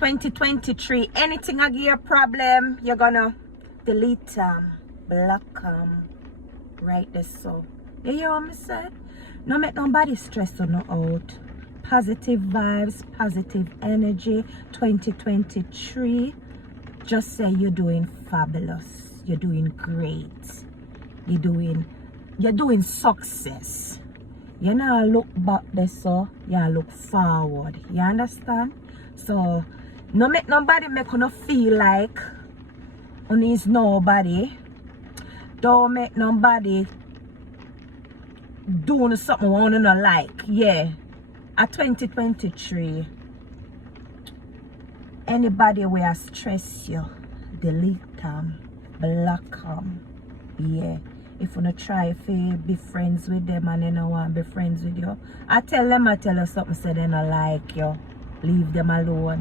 2023, anything I give you a problem, you're gonna delete them, block them, right there. So you hear what I said? No make nobody stress on no out. Positive vibes, positive energy. 2023, just say you're doing fabulous, you're doing great, you're doing success. You know, look back there, so you look forward. You understand? So no make nobody make you feel like on is nobody. Don't make nobody doing something you want to not like. Yeah. At 2023, anybody will stress you, delete them, block them. Yeah. If you not try to be friends with them and they don't want to be friends with you, I tell you something, say they don't like you. Leave them alone.